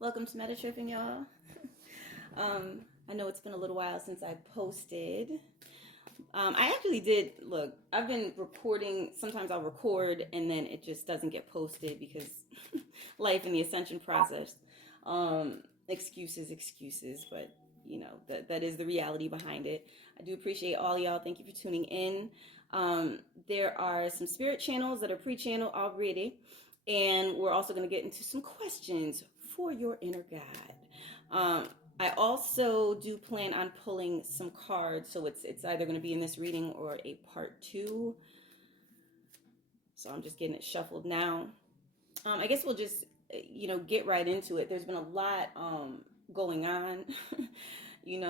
Welcome to Meta Tripping, y'all. I know it's been a little while since I posted. I actually did look. I've been recording. Sometimes I'll record and then it just doesn't get posted because life and the ascension process. Excuses, but that is the reality behind it. I do appreciate all y'all. Thank you for tuning in. There are some spirit channels that are pre-channel already, and we're also going to get into some questions for your inner guide. I also do plan on pulling some cards, so it's either going to be in this reading or a part 2. So I'm just getting it shuffled now. I guess we'll just get right into it. There's been a lot going on. In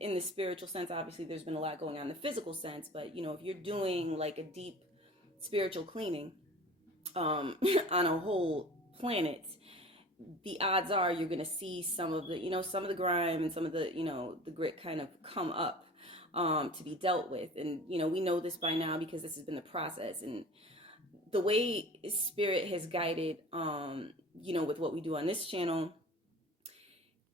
the spiritual sense, obviously there's been a lot going on in the physical sense, but if you're doing like a deep spiritual cleaning on a whole planet, the odds are you're going to see some of the grime and some of the the grit kind of come up to be dealt with. And we know this by now because this has been the process. And the way spirit has guided with what we do on this channel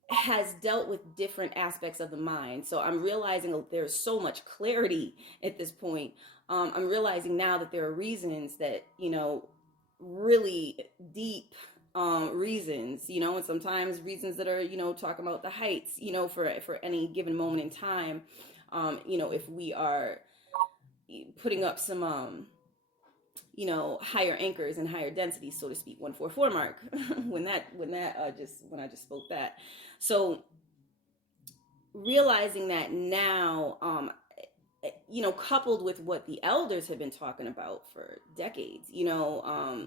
has dealt with different aspects of the mind. So I'm realizing there's so much clarity at this point. I'm realizing now that there are reasons that really deep reasons, and sometimes reasons that are, talking about the heights, for any given moment in time. If we are putting up some, higher anchors and higher densities, so to speak, 144 mark, when I just spoke that. So realizing that now, coupled with what the elders have been talking about for decades,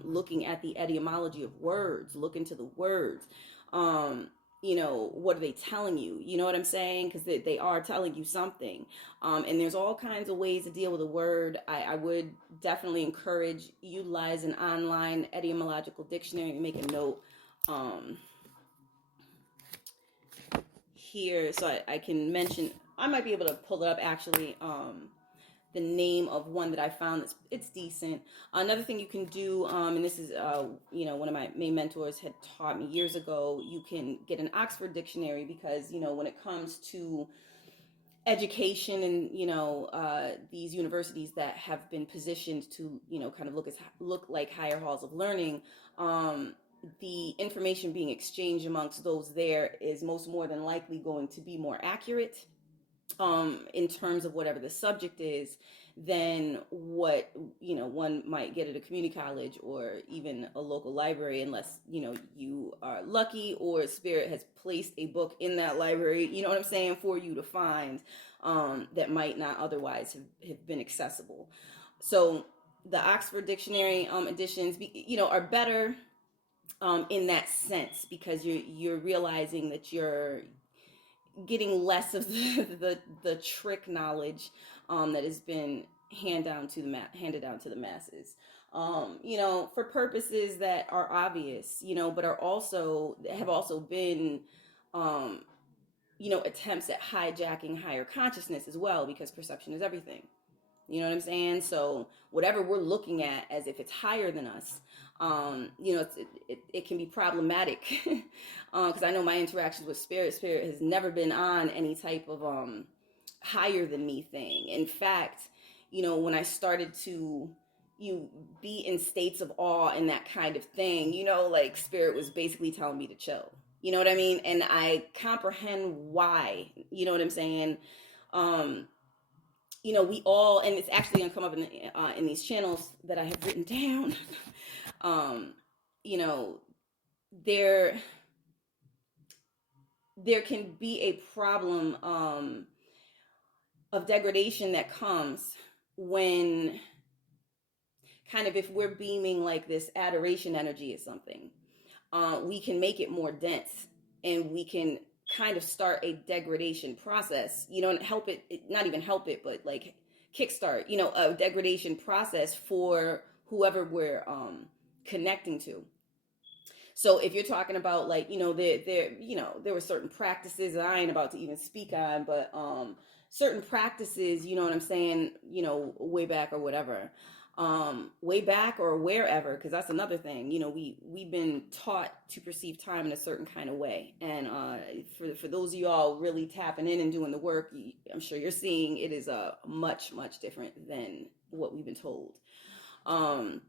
looking at the etymology of words, look into the words, what are they telling you? You know what I'm saying? Because they are telling you something. And there's all kinds of ways to deal with a word. I would definitely encourage utilize an online etymological dictionary. Make a note here so I can mention. I might be able to pull it up actually. The name of one that I found it's decent. Another thing you can do, and this is one of my main mentors had taught me years ago. You can get an Oxford dictionary because when it comes to education and these universities that have been positioned to kind of look like higher halls of learning. The information being exchanged amongst those there is most more than likely going to be more accurate in terms of whatever the subject is than what one might get at a community college or even a local library, unless you are lucky or spirit has placed a book in that library, what I'm saying, for you to find that might not otherwise have been accessible. So the Oxford Dictionary editions are better in that sense, because you're realizing that you're getting less of the trick knowledge that has been handed down to the masses, for purposes that are obvious, but have also been attempts at hijacking higher consciousness as well, because perception is everything. You know what I'm saying? So whatever we're looking at as if it's higher than us, it can be problematic. Because I know my interactions with spirit has never been on any type of higher than me thing. In fact, when I started to be in states of awe and that kind of thing, like spirit was basically telling me to chill. You know what I mean? And I comprehend why. You know what I'm saying? We all, and it's actually gonna come up in these channels that I have written down. There can be a problem of degradation that comes when kind of, if we're beaming like this adoration energy or something, we can make it more dense, and we can kind of start a degradation process, and help it, not even help it, but like kickstart, a degradation process for whoever we're connecting to. So if you're talking about like, there were certain practices that I ain't about to even speak on, but certain practices, you know what I'm saying, way back or whatever, way back or wherever, because that's another thing. We've been taught to perceive time in a certain kind of way, and for those of y'all really tapping in and doing the work, I'm sure you're seeing it is much different than what we've been told, and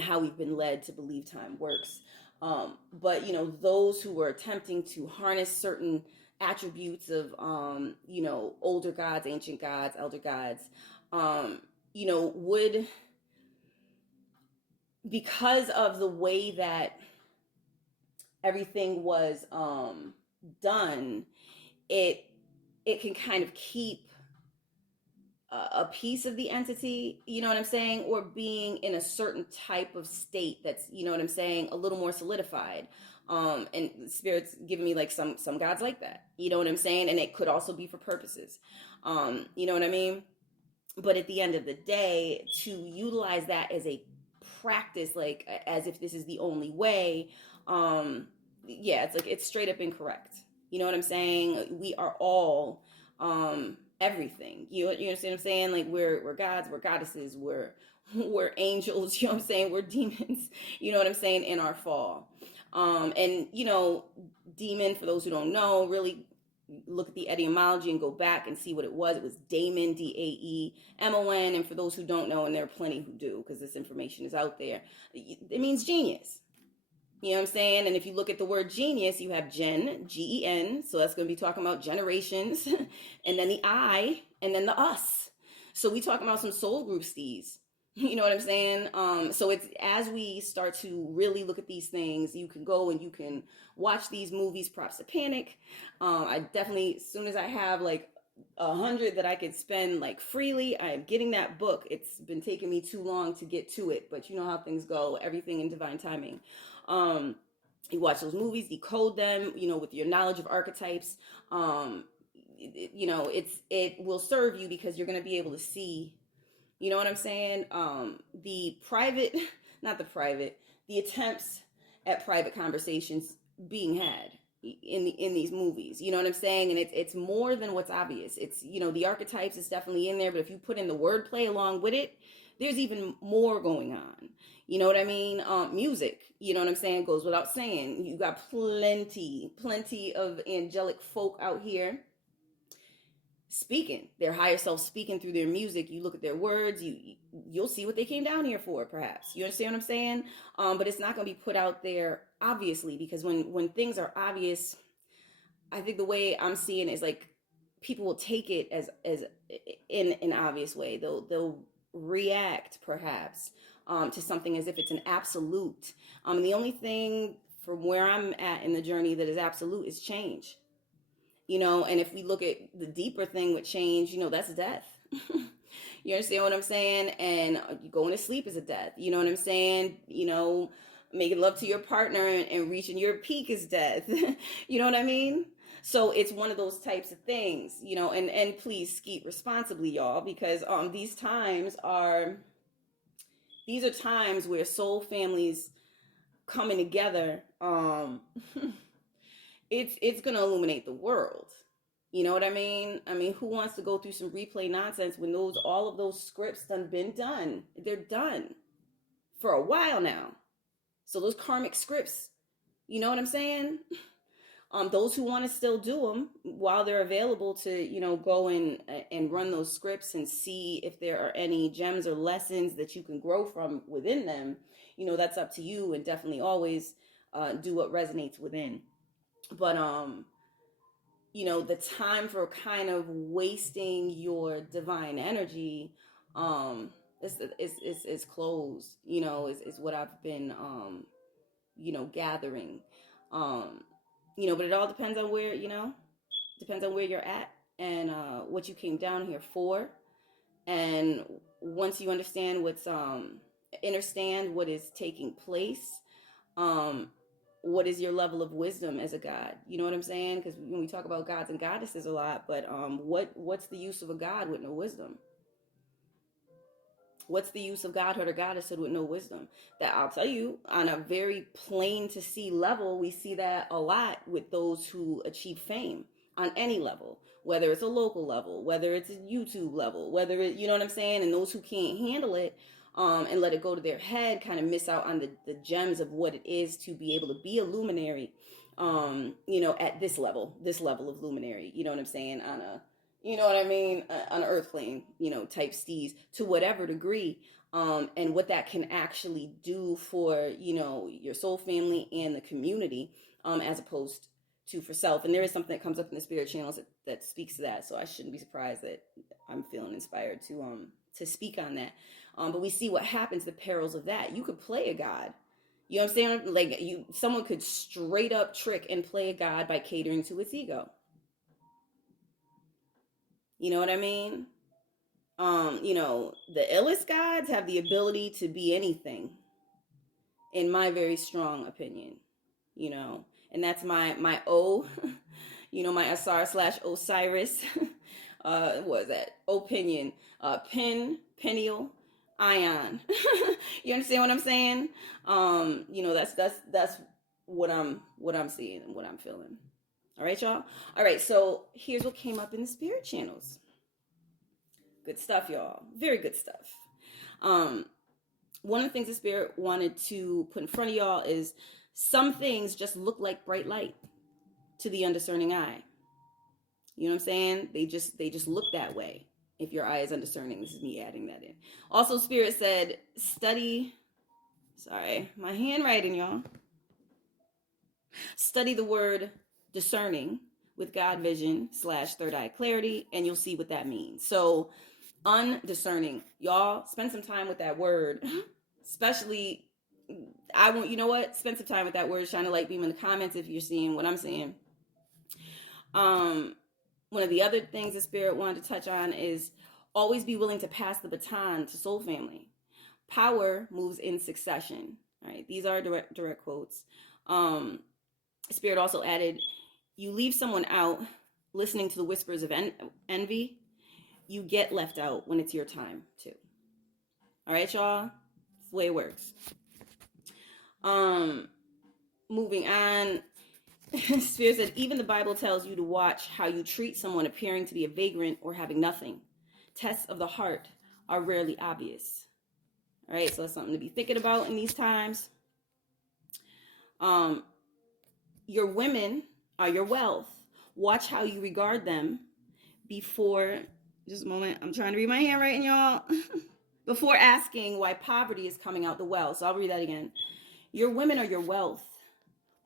how we've been led to believe time works. But those who were attempting to harness certain attributes of older gods, ancient gods, elder gods, would, because of the way that everything was done, it can kind of keep a piece of the entity, you know what I'm saying, or being in a certain type of state that's, you know what I'm saying, a little more solidified. And Spirit's giving me like some gods like that, you know what I'm saying, and it could also be for purposes, you know what I mean. But at the end of the day, to utilize that as a practice, like as if this is the only way, yeah, it's like it's straight up incorrect. You know what I'm saying? We are all everything. You understand what I'm saying? Like we're gods, we're goddesses, we're angels. You know what I'm saying? We're demons. You know what I'm saying? In our fall, and demon, for those who don't know, really look at the etymology and go back and see what it was. It was daemon, Daemon. And for those who don't know, and there are plenty who do, because this information is out there, it means genius. You know what I'm saying? And if you look at the word genius, you have gen, Gen. So that's going to be talking about generations. And then the I, and then the us. So we talking about some soul group steez. You know what I'm saying? So it's, as we start to really look at these things, you can go and you can watch these movies, Props to Panic. I definitely, as soon as I have like 100 that I could spend like freely, I am getting that book. It's been taking me too long to get to it, but you know how things go, everything in divine timing. You watch those movies, decode them, with your knowledge of archetypes. It will serve you, because you're going to be able to see, you know what I'm saying? The attempts at private conversations being had in these movies, you know what I'm saying? And it's more than what's obvious. It's, the archetypes is definitely in there, but if you put in the wordplay along with it, there's even more going on. You know what I mean? Music, you know what I'm saying, goes without saying. You got plenty of angelic folk out here speaking, their higher self speaking through their music. You look at their words, you'll see what they came down here for, perhaps. You understand what I'm saying? But it's not going to be put out there, obviously, because when things are obvious, I think the way I'm seeing it is like people will take it as in an obvious way. They'll react, perhaps, to something as if it's an absolute. And the only thing from where I'm at in the journey that is absolute is change. And if we look at the deeper thing with change, that's death. You understand what I'm saying? And going to sleep is a death. You know what I'm saying? Making love to your partner and reaching your peak is death. You know what I mean? So it's one of those types of things, and please skeet responsibly, y'all, because these are times where soul families coming together, it's going to illuminate the world. You know what I mean? Who wants to go through some replay nonsense when all of those scripts been done? They're done for a while now. So those karmic scripts, you know what I'm saying? Those who want to still do them while they're available to, go and run those scripts and see if there are any gems or lessons that you can grow from within them, that's up to you, and definitely always do what resonates within. But, the time for kind of wasting your divine energy, is closed, is what I've been, gathering, but it all depends on where, you're at and, what you came down here for. And once you understand understand what is taking place, what is your level of wisdom as a god? You know what I'm saying? Because when we talk about gods and goddesses a lot, but what's the use of a god with no wisdom? What's the use of godhood or goddesshood with no wisdom? That, I'll tell you, on a very plain to see level, we see that a lot with those who achieve fame on any level, whether it's a local level, whether it's a YouTube level, whether it, you know what I'm saying? And those who can't handle it, and let it go to their head, kind of miss out on the gems of what it is to be able to be a luminary, at this level of luminary, you know what I'm saying, on a, you know what I mean, on an earth plane, type steez, to whatever degree, and what that can actually do for, your soul family and the community, as opposed to for self. And there is something that comes up in the spirit channels that speaks to that. So I shouldn't be surprised that I'm feeling inspired to speak on that. But we see what happens, the perils of that. You could play a god. You know what I'm saying? Like someone could straight up trick and play a god by catering to its ego. You know what I mean? The illest gods have the ability to be anything, in my very strong opinion, and that's my O, my Asar / Osiris, what is that? Opinion, Peniel, Ion. You understand what I'm saying? That's what I'm seeing and what I'm feeling. All right, y'all. All right, so here's what came up in the spirit channels. Good stuff, y'all. Very good stuff. One of the things the spirit wanted to put in front of y'all is some things just look like bright light to the undiscerning eye. You know what I'm saying? They just look that way. If your eye is undiscerning, this is me adding that in. Also, spirit said, sorry, my handwriting, y'all. Study the word discerning with God vision / third eye clarity, and you'll see what that means. So undiscerning, y'all, spend some time with that word. Especially, spend some time with that word. Shine a light beam in the comments if you're seeing what I'm seeing. One of the other things the spirit wanted to touch on is always be willing to pass the baton to soul family. Power moves in succession. Right? These are direct quotes. Spirit also added, you leave someone out listening to the whispers of envy, you get left out when it's your time too. All right, y'all? That's the way it works. Moving on, Spirit said, even the Bible tells you to watch how you treat someone appearing to be a vagrant or having nothing. Tests of the heart are rarely obvious. All right, so that's something to be thinking about in these times. Your women are your wealth. Watch how you regard them before, just a moment, I'm trying to read my handwriting, y'all. Before asking why poverty is coming out the well. So I'll read that again. Your women are your wealth.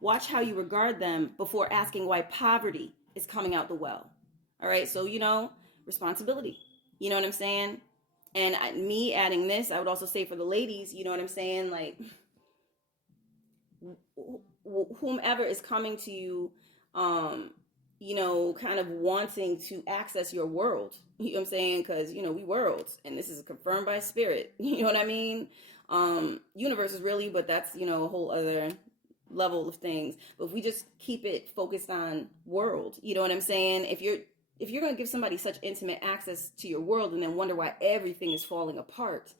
Watch how you regard them before asking why poverty is coming out the well. All right, so, responsibility. You know what I'm saying? And me adding this, I would also say for the ladies, you know what I'm saying? Like, whomever is coming to you, kind of wanting to access your world, you know what I'm saying? Because, we worlds, and this is confirmed by spirit, you know what I mean? Universe is really, but that's, a whole other level of things. But if we just keep it focused on world, you know what I'm saying? If you're going to give somebody such intimate access to your world and then wonder why everything is falling apart,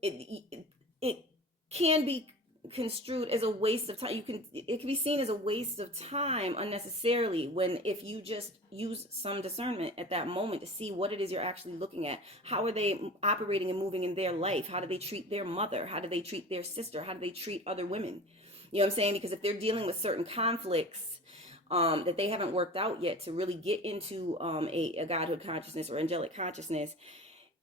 it can be construed as a waste of time. It can be seen as a waste of time unnecessarily if you just use some discernment at that moment to see what it is you're actually looking at. How are they operating and moving in their life? How do they treat their mother? How do they treat their sister? How do they treat other women? You know what I'm saying? Because if they're dealing with certain conflicts that they haven't worked out yet to really get into a godhood consciousness or angelic consciousness,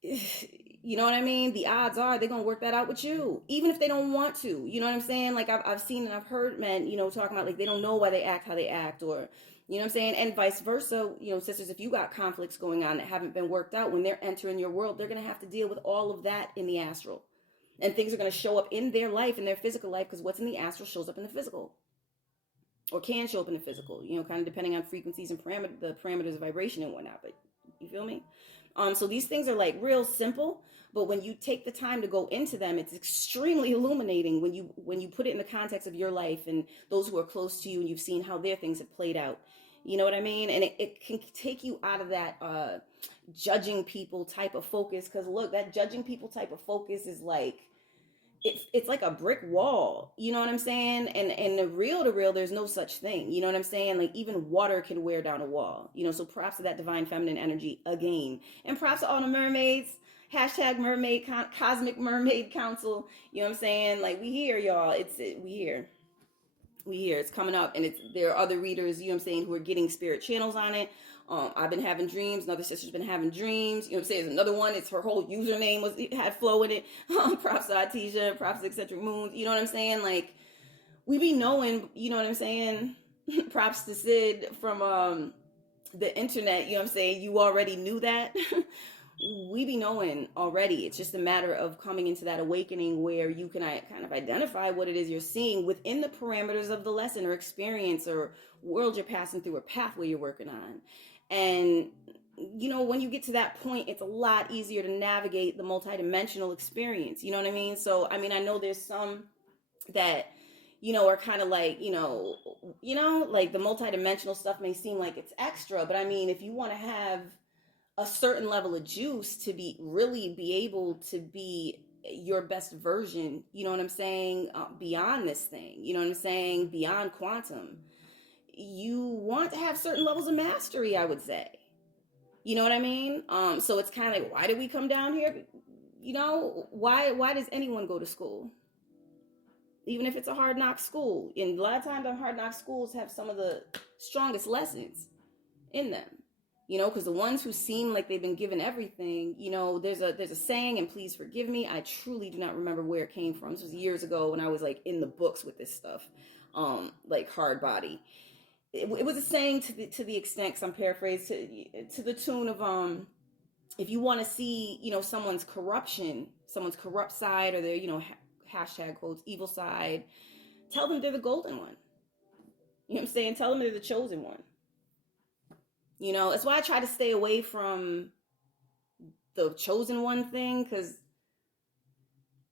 you know what I mean? The odds are they're going to work that out with you, even if they don't want to. You know what I'm saying? Like I've seen and I've heard men, talking about like they don't know why they act how they act, or, you know what I'm saying? And vice versa, sisters, if you got conflicts going on that haven't been worked out, when they're entering your world, they're going to have to deal with all of that in the astral. And things are going to show up in their life, in their physical life, because what's in the astral shows up in the physical. Or can show up in the physical, kind of depending on frequencies and the parameters of vibration and whatnot. But you feel me? So these things are like real simple, but when you take the time to go into them, it's extremely illuminating when you put it in the context of your life and those who are close to you, and you've seen how their things have played out. You know what I mean? And it can take you out of that judging people type of focus. Because look, that judging people type of focus is like, it's like a brick wall, you know what I'm saying? And the real to real, there's no such thing, you know what I'm saying? Like even water can wear down a wall, you know. So props to that divine feminine energy again, and props to all the mermaids. Hashtag mermaid cosmic mermaid council, you know what I'm saying? Like we here, y'all. We here. We here. It's coming up, and there are other readers, you know what I'm saying, who are getting spirit channels on it. I've been having dreams. Another sister's been having dreams. You know what I'm saying? There's another one. It's her whole username had flow in it. Props to Artesia. Props to Eccentric Moons. You know what I'm saying? Like we be knowing. You know what I'm saying? Props to Sid from the internet. You know what I'm saying? You already knew that. We be knowing already. It's just a matter of coming into that awakening where you can kind of identify what it is you're seeing within the parameters of the lesson or experience or world you're passing through or pathway you're working on. And you know, when you get to that point, it's a lot easier to navigate the multidimensional experience. You know what I mean? So I mean, I know there's some that, you know, are kind of like, like the multidimensional stuff may seem like it's extra, but I mean, if you want to have a certain level of juice to be able to be your best version, you know what I'm saying, beyond this thing, you know what I'm saying, beyond quantum, you want to have certain levels of mastery, I would say. You know what I mean? So it's kind of like, why did we come down here? You know, why does anyone go to school? Even if it's a hard knock school. And a lot of times the hard knock schools have some of the strongest lessons in them. You know, because the ones who seem like they've been given everything, you know, there's a saying, and please forgive me, I truly do not remember where it came from. This was years ago when I was like in the books with this stuff, like hard body. It was a saying to the extent, because I'm paraphrasing, to the tune of if you want to see, you know, someone's corrupt side, or their, you know, hashtag quotes evil side, tell them they're the golden one. You know what I'm saying? Tell them they're the chosen one. You know, that's why I try to stay away from the chosen one thing, because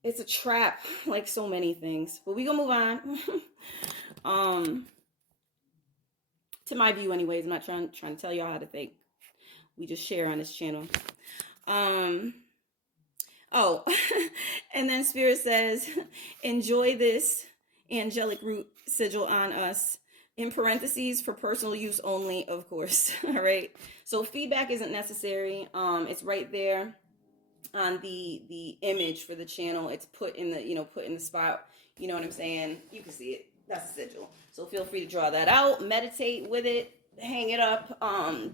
it's a trap, like so many things. But we gonna move on. To my view, anyways. I'm not trying to tell y'all how to think. We just share on this channel. Oh, and then Spirit says, enjoy this angelic root sigil on us. In parentheses, for personal use only, of course. All right. So feedback isn't necessary. It's right there on the image for the channel. It's put in the spot. You know what I'm saying? You can see it. That's a sigil. So feel free to draw that out. Meditate with it. Hang it up.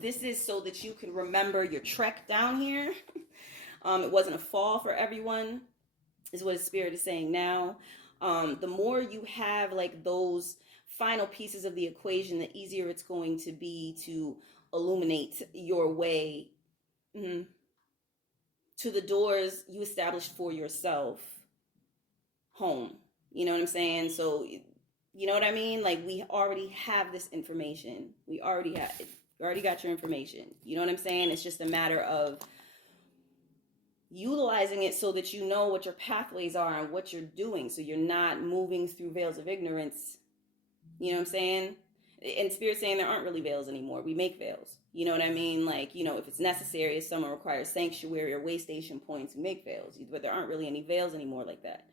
This is so that you can remember your trek down here. It wasn't a fall for everyone, is what Spirit is saying now. The more you have like those final pieces of the equation, the easier it's going to be to illuminate your way to the doors you established for yourself home. You know what I'm saying? So, you know what I mean? Like, we already have this information. We already got your information. You know what I'm saying? It's just a matter of utilizing it so that you know what your pathways are and what you're doing, so you're not moving through veils of ignorance. You know what I'm saying? And Spirit saying there aren't really veils anymore. We make veils. You know what I mean? Like, you know, if it's necessary, if someone requires sanctuary or way station points, we make veils. But there aren't really any veils anymore like that.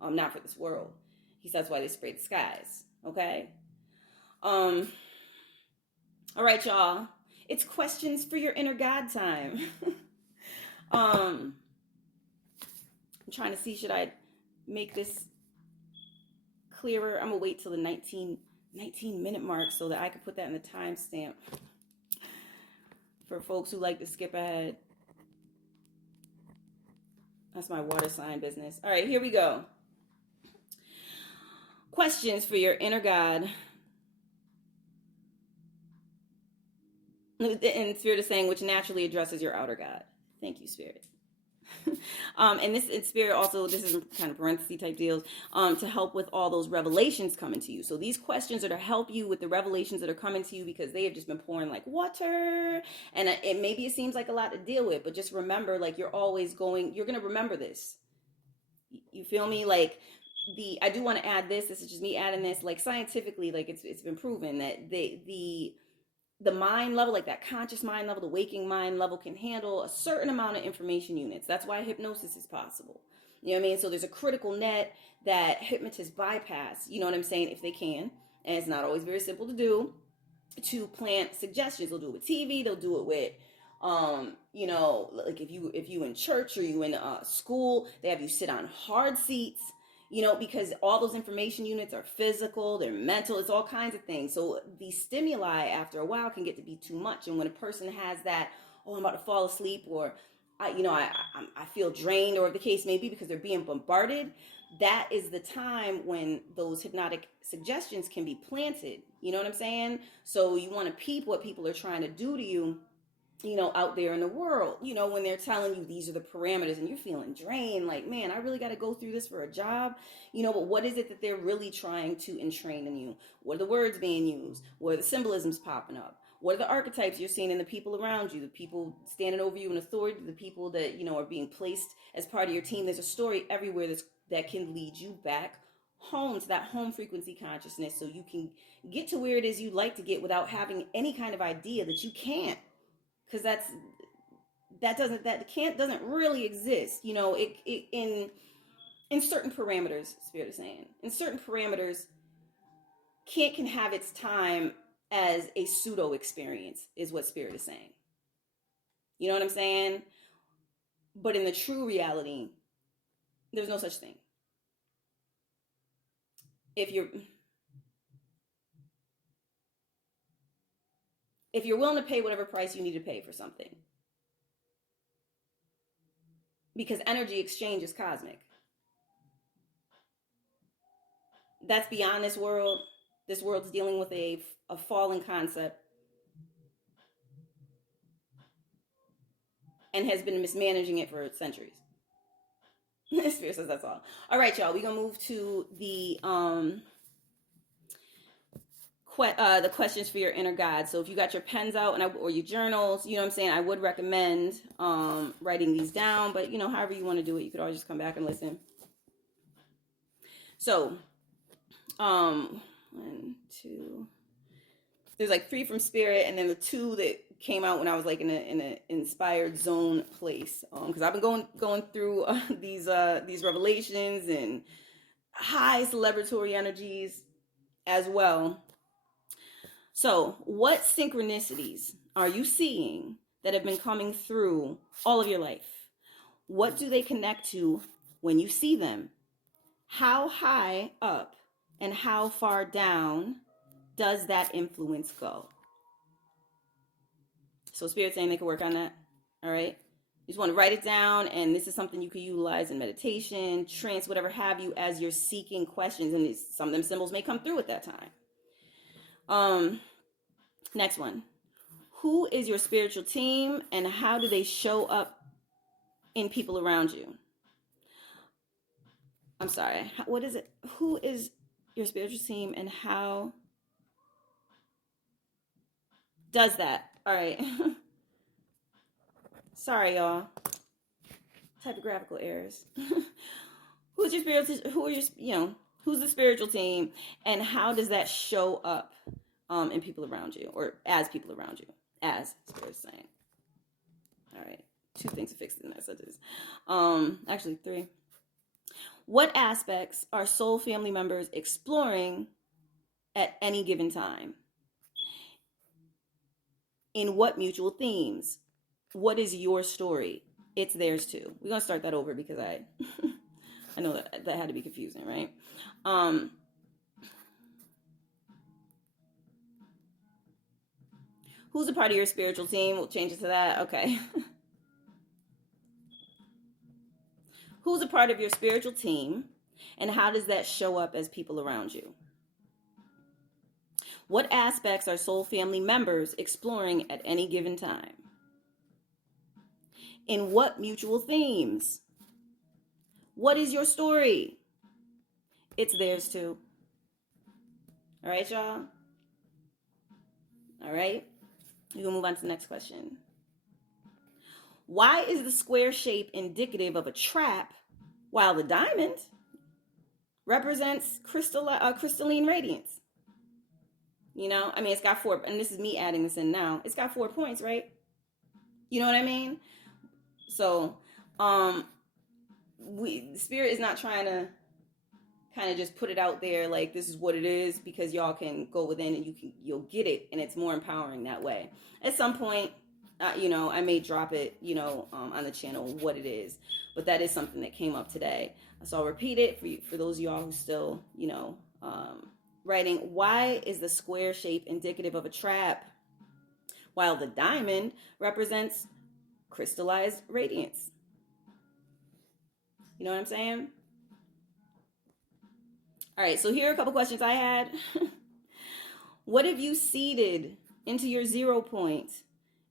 Not for this world. He says that's why they sprayed the skies. Okay? All right, y'all. It's questions for your inner God time. I'm trying to see, should I make this clearer? I'm gonna wait till the 19-minute mark so that I can put that in the timestamp for folks who like to skip ahead. That's my water sign business. All right, here we go. Questions for your inner God. And Spirit is saying, which naturally addresses your outer God. Thank you, Spirit. And this in Spirit also, this is kind of parenthesis type deals, to help with all those revelations coming to you. So these questions are to help you with the revelations that are coming to you, because they have just been pouring like water, and maybe it seems like a lot to deal with, but just remember, like, you're going to remember this. You feel me? Like, I do want to add this is just me adding this, like, scientifically, like, it's been proven that the mind level, like that conscious mind level, the waking mind level, can handle a certain amount of information units. That's why hypnosis is possible. You know what I mean? So there's a critical net that hypnotists bypass, you know what I'm saying, if they can. And it's not always very simple to do, to plant suggestions. They'll do it with TV, they'll do it with like if you in church or you in school, they have you sit on hard seats, because all those information units are physical, they're mental, it's all kinds of things. So the stimuli after a while can get to be too much. And when a person has that, oh, I'm about to fall asleep, or I feel drained, or the case may be, because they're being bombarded, that is the time when those hypnotic suggestions can be planted. You know what I'm saying? So you want to peep what people are trying to do to you, out there in the world, when they're telling you these are the parameters and you're feeling drained, like, man, I really got to go through this for a job, but what is it that they're really trying to entrain in you? What are the words being used? What are the symbolisms popping up? What are the archetypes you're seeing in the people around you, the people standing over you in authority, the people that, are being placed as part of your team? There's a story everywhere that can lead you back home to that home frequency consciousness, so you can get to where it is you'd like to get without having any kind of idea that you can't. Because that doesn't really exist, in certain parameters. Spirit is saying, in certain parameters, can have its time as a pseudo experience, is what Spirit is saying. You know what I'm saying? But in the true reality, there's no such thing. If you're willing to pay whatever price you need to pay for something, because energy exchange is cosmic. That's beyond this world. This world's dealing with a fallen concept and has been mismanaging it for centuries. Spirit says that's all. All right, y'all. We're gonna move to the questions for your inner guide. So if you got your pens out or your journals, you know what I'm saying, I would recommend writing these down. But however you want to do it, you could always just come back and listen. So, 1, 2. There's like 3 from Spirit, and then the 2 that came out when I was like in an inspired zone place. Because I've been going through these revelations and high celebratory energies as well. So, what synchronicities are you seeing that have been coming through all of your life? What do they connect to when you see them? How high up and how far down does that influence go? So Spirit's saying they can work on that. All right. You just want to write it down, and this is something you can utilize in meditation, trance, whatever have you, as you're seeking questions, and some of them symbols may come through at that time. Next one. Who is your spiritual team, and how do they show up in people around you? I'm sorry. What is it? Who is your spiritual team, and how does that? All right. Sorry, y'all. Typographical errors. Who's your spiritual? Who's the spiritual team, and how does that show up in people around you, or as people around you, as Spirit's saying? All right. 2 things fixed in that sentence. Actually 3. What aspects are soul family members exploring at any given time? In what mutual themes? What is your story? It's theirs too. We're going to start that over because I know that had to be confusing, right? Who's a part of your spiritual team? We'll change it to that. Okay. Who's a part of your spiritual team, and how does that show up as people around you? What aspects are soul family members exploring at any given time? In what mutual themes? What is your story? It's theirs too. All right, y'all? All right. We're going to move on to the next question. Why is the square shape indicative of a trap, while the diamond represents crystalline radiance? It's got 4, and this is me adding this in now. It's got 4 points, right? You know what I mean? So, Spirit is not trying to kind of just put it out there like this is what it is, because y'all can go within and you'll get it, and it's more empowering that way. At some point, I may drop it, on the channel what it is, but that is something that came up today. So I'll repeat it for those of y'all who still, writing. Why is the square shape indicative of a trap, while the diamond represents crystallized radiance? You know what I'm saying? All right, so here are a couple questions I had. What have you seeded into your 0 point,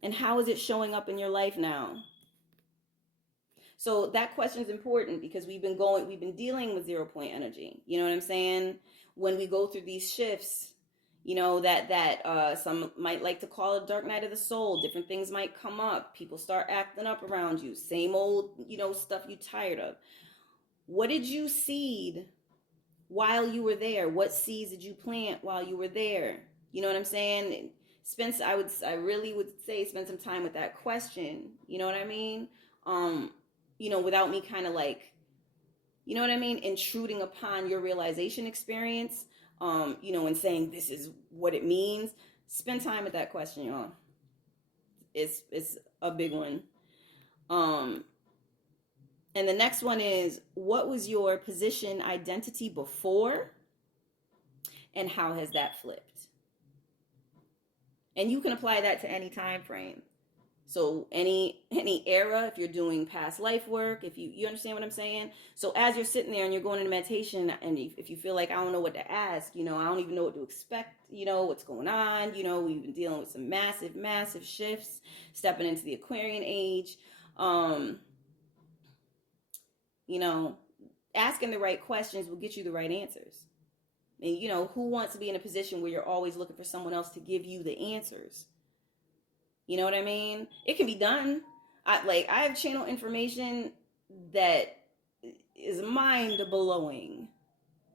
and how is it showing up in your life now? So that question is important because we've been dealing with 0 point energy. You know what I'm saying? When we go through these shifts, that some might like to call it dark night of the soul. Different things might come up. People start acting up around you. Same old, stuff you tired of. What did you seed while you were there? What seeds did you plant while you were there? You know what I'm saying? I really would say spend some time with that question. You know what I mean? Without me kind of like, you know what I mean, intruding upon your realization experience, and saying this is what it means. Spend time with that question, y'all. It's a big one. And the next one is, what was your position identity before, and how has that flipped? And you can apply that to any time frame. So any era, if you're doing past life work, if you understand what I'm saying. So as you're sitting there and you're going into meditation, and if you feel like I don't know what to ask, I don't even know what to expect, what's going on, we've been dealing with some massive, massive shifts, stepping into the Aquarian age. Asking the right questions will get you the right answers. And, who wants to be in a position where you're always looking for someone else to give you the answers? You know what I mean? It can be done. I have channel information that is mind blowing.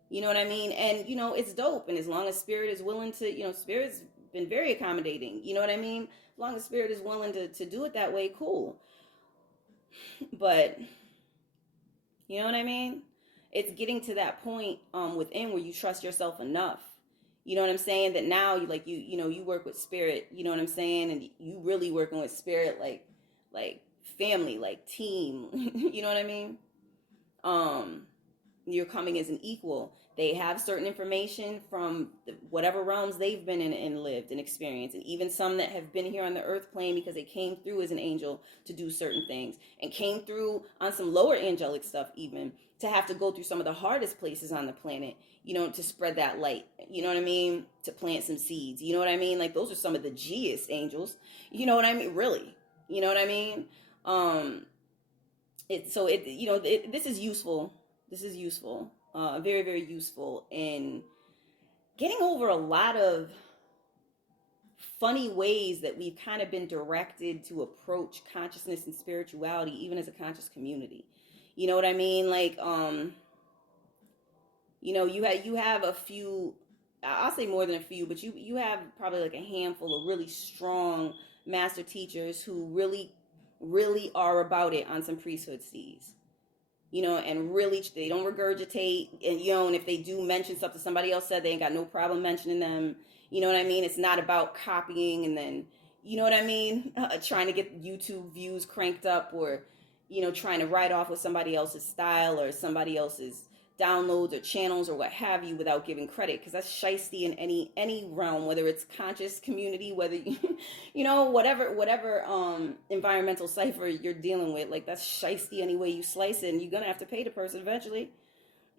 You know what I mean? And, it's dope. And as long as Spirit is willing to, Spirit's been very accommodating. You know what I mean? As long as Spirit is willing to do it that way, cool. But, you know what I mean? It's getting to that point within where you trust yourself enough. You know what I'm saying? That now you work with Spirit, you know what I'm saying? And you really working with Spirit like family, like team, you know what I mean? You're coming as an equal. They have certain information from whatever realms they've been in and lived and experienced. And even some that have been here on the earth plane because they came through as an angel to do certain things, and came through on some lower angelic stuff, even to have to go through some of the hardest places on the planet, to spread that light, you know what I mean? To plant some seeds, you know what I mean? Like, those are some of the G'est angels, you know what I mean? Really, you know what I mean? This is useful. This is useful, very, very useful in getting over a lot of funny ways that we've kind of been directed to approach consciousness and spirituality, even as a conscious community. You know what I mean? Like, you have a few, I'll say more than a few, but you have probably like a handful of really strong master teachers who really, really are about it on some priesthood seeds. And really, they don't regurgitate, and, and if they do mention something somebody else said, they ain't got no problem mentioning them. You know what I mean? It's not about copying and then, you know what I mean? Trying to get YouTube views cranked up, or, trying to write off with somebody else's style or somebody else's downloads or channels or what have you without giving credit, because that's shiesty in any realm, whether it's conscious community, whether whatever environmental cipher you're dealing with, like, that's shiesty any way you slice it, and you're gonna have to pay the person eventually.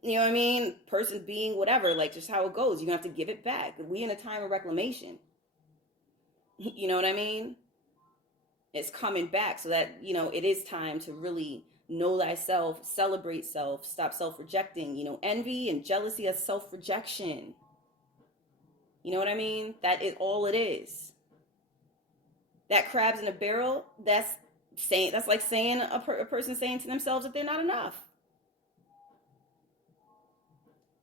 You know what I mean? Person being whatever, like, just how it goes, you're gonna have to give it back. We in a time of reclamation. You know what I mean? It's coming back, so that it is time to really know thyself, celebrate self, stop self-rejecting. Envy and jealousy is self-rejection. You know what I mean? That is all it is. That crabs in a barrel, that's like saying a person saying to themselves that they're not enough.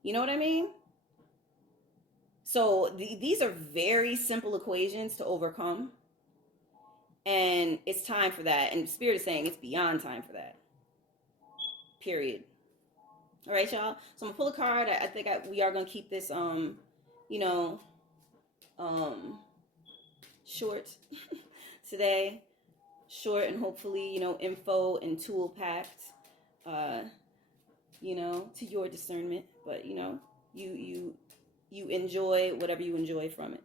You know what I mean? So these are very simple equations to overcome. And it's time for that. And Spirit is saying it's beyond time for that. period. All right, y'all. So I'm gonna pull a card. I think we are gonna keep this you know, short today. Short and hopefully, you know, info and tool packed, you know, to your discernment. But you know, you enjoy whatever you enjoy from it.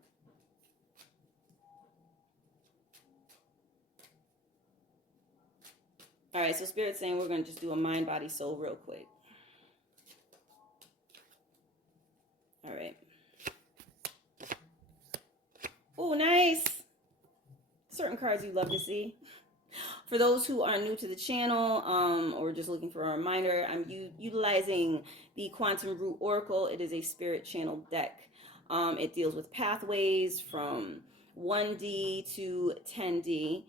All right, so Spirit's saying we're going to just do a mind, body, soul real quick. All right. Oh, nice. Certain cards you love to see. For those who are new to the channel or just looking for a reminder, I'm utilizing the Quantum Root Oracle. It is a spirit channel deck. It deals with pathways from 1D to 10D.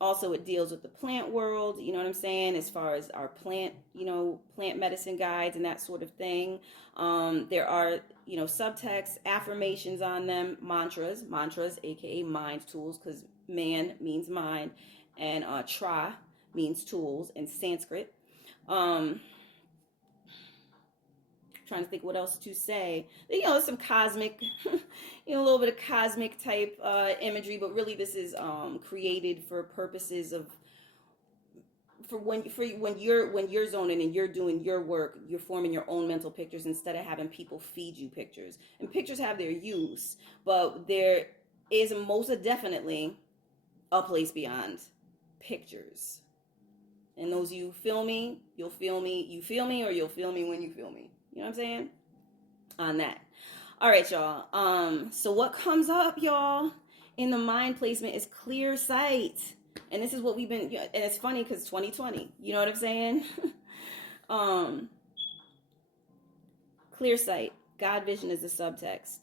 Also, it deals with the plant world, you know what I'm saying, as far as our plant, you know, plant medicine guides and that sort of thing. There are, you know, subtexts, affirmations on them, mantras, aka mind tools, because man means mind, and tra means tools in Sanskrit. Trying to think what else to say. You know, some cosmic, you know, a little bit of cosmic type imagery, but really this is created for purposes of when you're zoning and you're doing your work, you're forming your own mental pictures instead of having people feed you pictures. And pictures have their use, but there is most definitely a place beyond pictures. And those you feel me, you'll feel me, you feel me, or you'll feel me when you feel me. You know what I'm saying? On that. All right, y'all. So what comes up, y'all, in the mind placement is clear sight. And this is what we've been, and it's funny because 2020, you know what I'm saying? Clear sight. God vision is the subtext.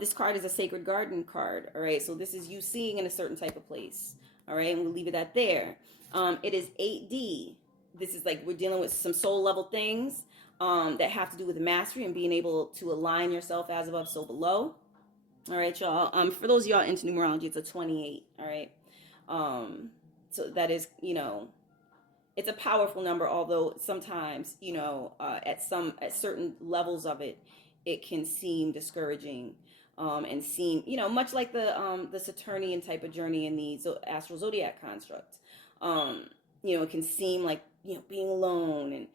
This card is a sacred garden card. All right. So this is you seeing in a certain type of place. All right. And we'll leave it at there. It is 8D. This is like we're dealing with some soul level things that have to do with mastery and being able to align yourself as above, so below. All right, y'all. For those of y'all into numerology, it's a 28. All right. So that is, you know, it's a powerful number, although sometimes, you know, at certain levels of it, it can seem discouraging, and seem, you know, much like the Saturnian type of journey in the astral zodiac construct. You know, it can seem like, you know, being alone and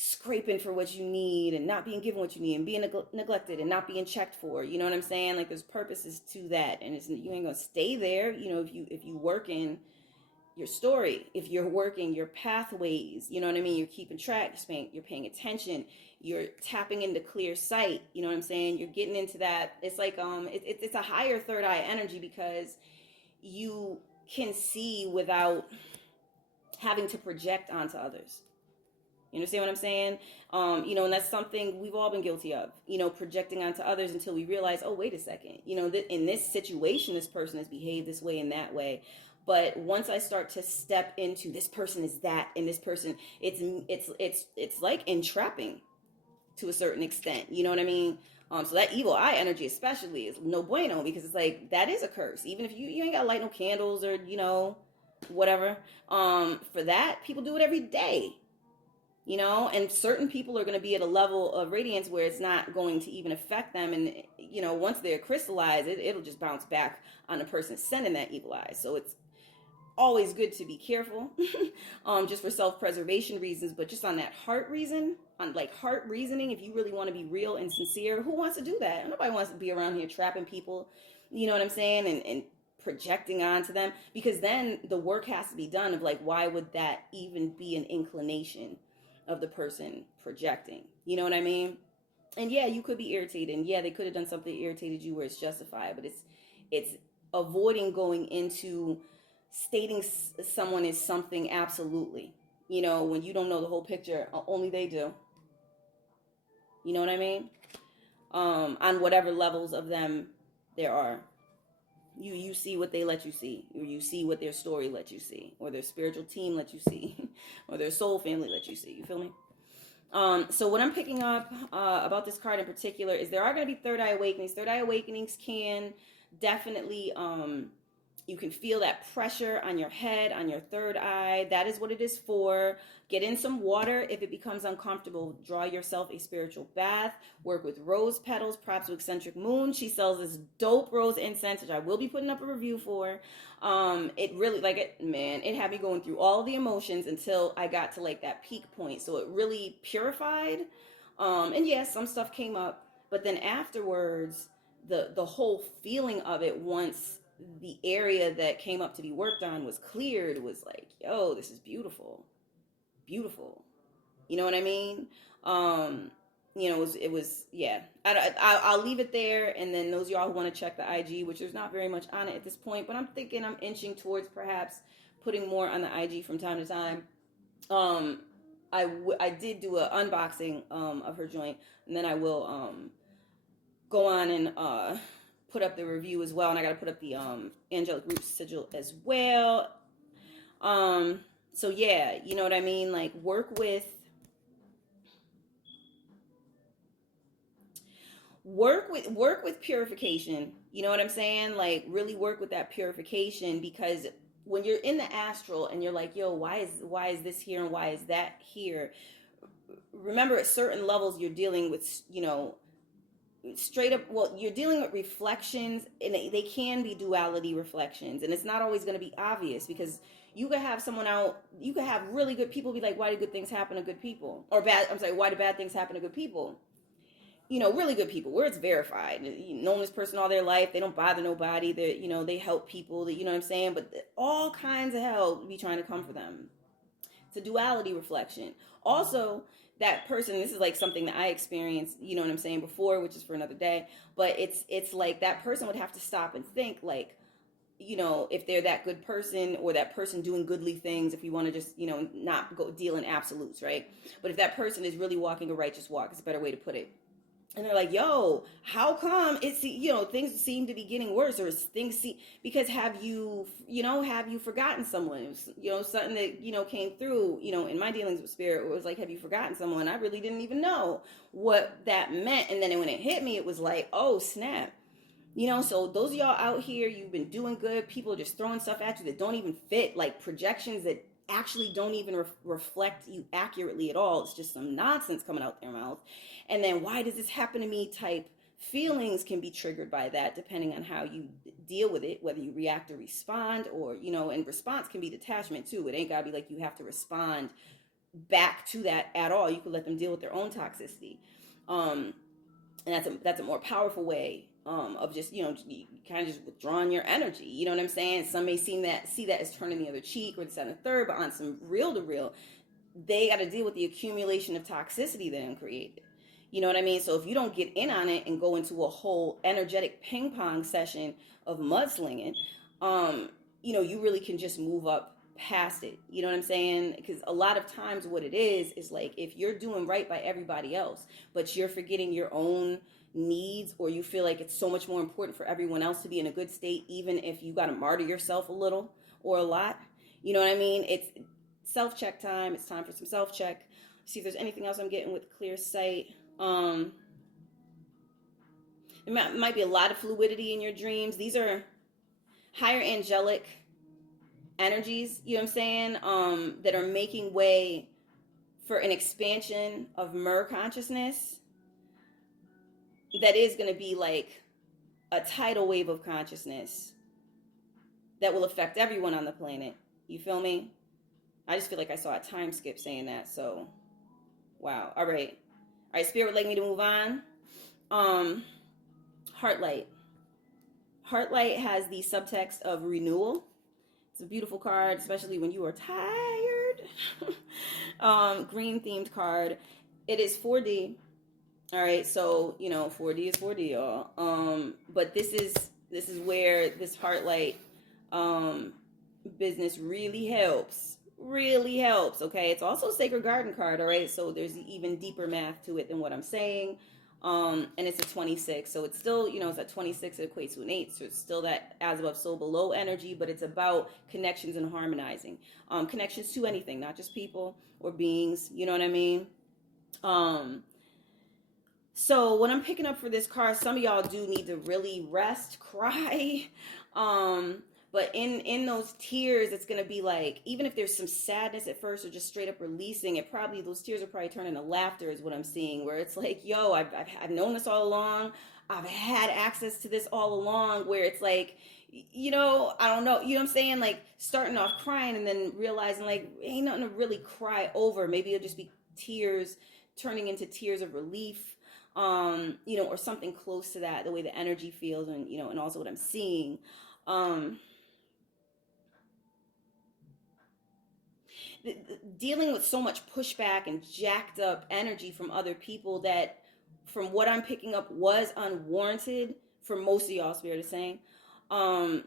scraping for what you need and not being given what you need and being neglected and not being checked for, you know what I'm saying? Like there's purposes to that, and you ain't gonna stay there, you know, if you work in your story, if you're working your pathways, you know what I mean? You're keeping track, you're paying attention, you're tapping into clear sight, you know what I'm saying? You're getting into that. It's like it's a higher third eye energy because you can see without having to project onto others. You understand what I'm saying? You know, and that's something we've all been guilty of, you know, projecting onto others until we realize, oh, wait a second, you know, in this situation, this person has behaved this way and that way. But once I start to step into this person is that, and this person, it's like entrapping to a certain extent. You know what I mean? So that evil eye energy especially is no bueno, because it's like, that is a curse. Even if you ain't got to light no candles or, you know, whatever. For that, people do it every day. You know, and certain people are going to be at a level of radiance where it's not going to even affect them. And, you know, once they're crystallized, it'll just bounce back on the person sending that evil eye. So it's always good to be careful, just for self-preservation reasons, but just on that heart reason, on like heart reasoning, if you really want to be real and sincere, who wants to do that? Nobody wants to be around here trapping people, you know what I'm saying? And projecting onto them, because then the work has to be done of like, why would that even be an inclination of the person projecting? You know what I mean? And yeah, you could be irritated, and yeah, they could have done something that irritated you where it's justified, but it's avoiding going into stating someone is something absolutely, you know, when you don't know the whole picture. Only they do. You know what I mean? On whatever levels of them there are. You see what they let you see, or you see what their story let you see, or their spiritual team let you see, or their soul family let you see. You feel me? So what I'm picking up about this card in particular is there are going to be third eye awakenings. Third eye awakenings can definitely You can feel that pressure on your head, on your third eye. That is what it is for. Get in some water. If it becomes uncomfortable, draw yourself a spiritual bath. Work with rose petals, props to Eccentric Moon. She sells this dope rose incense, which I will be putting up a review for. It really, it had me going through all the emotions until I got to like that peak point. So it really purified. And yes, some stuff came up, but then afterwards, the whole feeling of it, once the area that came up to be worked on was cleared, was like, yo, this is beautiful. Beautiful. You know what I mean? It was yeah. I'll leave it there, and then those of y'all who want to check the IG, which there's not very much on it at this point, but I'm thinking I'm inching towards perhaps putting more on the IG from time to time. I did do an unboxing of her joint, and then I will go on and put up the review as well, and I got to put up the Angelic Root sigil as well. So yeah, you know what I mean? Like work with purification. You know what I'm saying? Like really work with that purification, because when you're in the astral and you're like, yo, why is this here and why is that here? Remember, at certain levels you're dealing with, straight up, well, you're dealing with reflections, and they can be duality reflections, and it's not always going to be obvious, because you could have you could have really good people be like, why do good things happen to good people? Or why do bad things happen to good people? Really good people where it's verified, known this person all their life, they don't bother nobody, they help people, you know what I'm saying, but all kinds of hell be trying to come for them. It's a duality reflection. Also, that person, this is like something that I experienced, you know what I'm saying, before, which is for another day, but it's like that person would have to stop and think, like, if they're that good person, or that person doing goodly things, if you want to just, not go deal in absolutes, right? But if that person is really walking a righteous walk, it's a better way to put it. And they're like, yo, how come things seem to be getting worse, or because have you forgotten someone? Something that, came through, in my dealings with spirit, it was like, have you forgotten someone? I really didn't even know what that meant. And then when it hit me, it was like, oh, snap. So those of y'all out here, you've been doing good. People are just throwing stuff at you that don't even fit, like projections that actually don't even reflect you accurately at all. It's just some nonsense coming out their mouth. And then, why does this happen to me type feelings can be triggered by that, depending on how you deal with it, whether you react or respond, or, and response can be detachment too. It ain't gotta be like you have to respond back to that at all. You could let them deal with their own toxicity. And that's a more powerful way of just, kind of just withdrawing your energy. You know what I'm saying? Some may see that as turning the other cheek, or this and the third, but on some real to real, they got to deal with the accumulation of toxicity that it created. You know what I mean? So if you don't get in on it and go into a whole energetic ping pong session of mudslinging, you really can just move up past it. You know what I'm saying? Because a lot of times what it is like, if you're doing right by everybody else, but you're forgetting your own needs, or you feel like it's so much more important for everyone else to be in a good state, even if you got to martyr yourself a little or a lot. You know what I mean? It's self-check time. It's time for some self-check. See if there's anything else I'm getting with clear sight. It might be a lot of fluidity in your dreams. These are higher angelic energies, you know what I'm saying, that are making way for an expansion of mer consciousness that is going to be like a tidal wave of consciousness that will affect everyone on the planet. You feel me? I just feel like I saw a time skip saying that, so wow. All right, Spirit would like me to move on. Heartlight has the subtext of renewal. It's a beautiful card, especially when you are tired. Green themed card. It is 4D. All right, so 4D is 4D, y'all. But this is where this Heartlight business really helps. Okay, it's also Sacred Garden card. All right, so there's even deeper math to it than what I'm saying. And it's a 26, so it's still, it's at 26, it equates to an 8, so it's still that as above, so below energy, but it's about connections and harmonizing. Connections to anything, not just people or beings, you know what I mean? So what I'm picking up for this card, some of y'all do need to really rest, cry, but But in those tears, it's going to be like, even if there's some sadness at first or just straight up releasing it, probably those tears will probably turn into laughter is what I'm seeing, where it's like, yo, I've known this all along. I've had access to this all along, where it's like, you know, I don't know, you know what I'm saying? Like starting off crying and then realizing like, ain't nothing to really cry over. Maybe it'll just be tears turning into tears of relief, you know, or something close to that, the way the energy feels, and, you know, and also what I'm seeing. Dealing with so much pushback and jacked up energy from other people that, from what I'm picking up, was unwarranted for most of y'all, Spirit is saying. You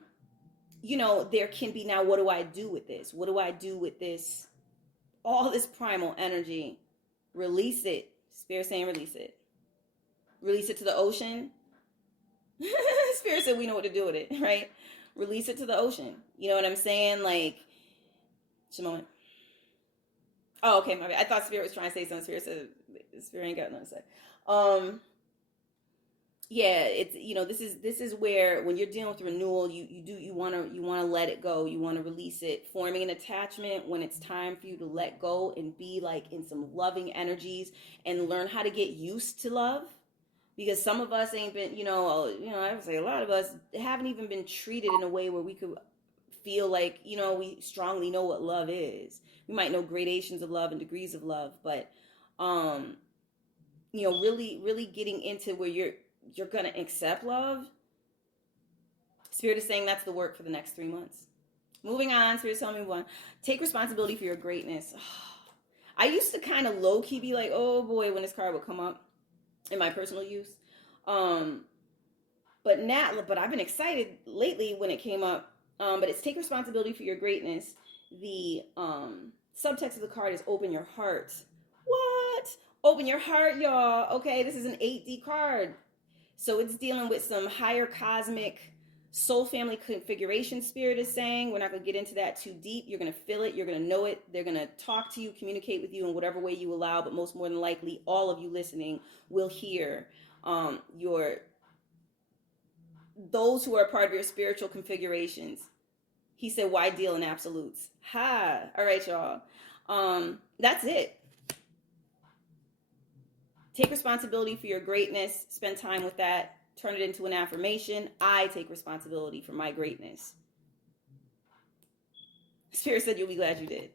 know, there can be now, what do I do with this? What do I do with this? All this primal energy. Release it. Spirit saying release it. Release it to the ocean. Spirit said we know what to do with it, right? Release it to the ocean. You know what I'm saying? Like, just a moment. Oh, okay, my bad. I thought Spirit was trying to say something. Spirit said Spirit ain't got nothing to say. Yeah, it's, you know, this is where, when you're dealing with renewal, you want to let it go. You want to release it. Forming an attachment when it's time for you to let go and be like in some loving energies and learn how to get used to love. Because some of us ain't been, you know, I would say a lot of us haven't even been treated in a way where we could feel like, you know, we strongly know what love is. We might know gradations of love and degrees of love, but, you know, really getting into where you're going to accept love. Spirit is saying that's the work for the next 3 months. Moving on, Spirit is telling me one. Take responsibility for your greatness. I used to kind of low-key be like, oh boy, when this card would come up in my personal use. But I've been excited lately when it came up. But it's take responsibility for your greatness. The subtext of the card is open your heart. What? Open your heart, y'all. Okay, this is an 8D card. So it's dealing with some higher cosmic soul family configuration, Spirit is saying. We're not going to get into that too deep. You're going to feel it. You're going to know it. They're going to talk to you, communicate with you in whatever way you allow. But more than likely, all of you listening will hear those who are part of your spiritual configurations. He said, why deal in absolutes? Ha. All right, y'all. That's it. Take responsibility for your greatness. Spend time with that. Turn it into an affirmation. I take responsibility for my greatness. Spirit said you'll be glad you did.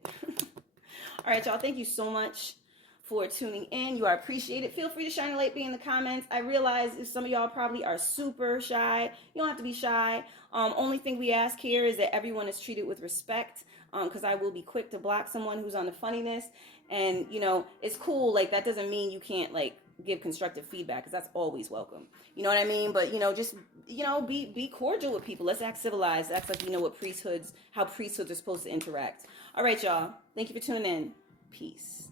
All right, y'all. Thank you so much for tuning in. You are appreciated. Feel free to shine a light in the comments. I realize if some of y'all probably are super shy. You don't have to be shy. Only thing we ask here is that everyone is treated with respect, because I will be quick to block someone who's on the funniness. And, you know, it's cool. Like, that doesn't mean you can't, like, give constructive feedback, because that's always welcome. You know what I mean? But, you know, just, you know, be cordial with people. Let's act civilized. Act like we know how priesthoods are supposed to interact. All right, y'all. Thank you for tuning in. Peace.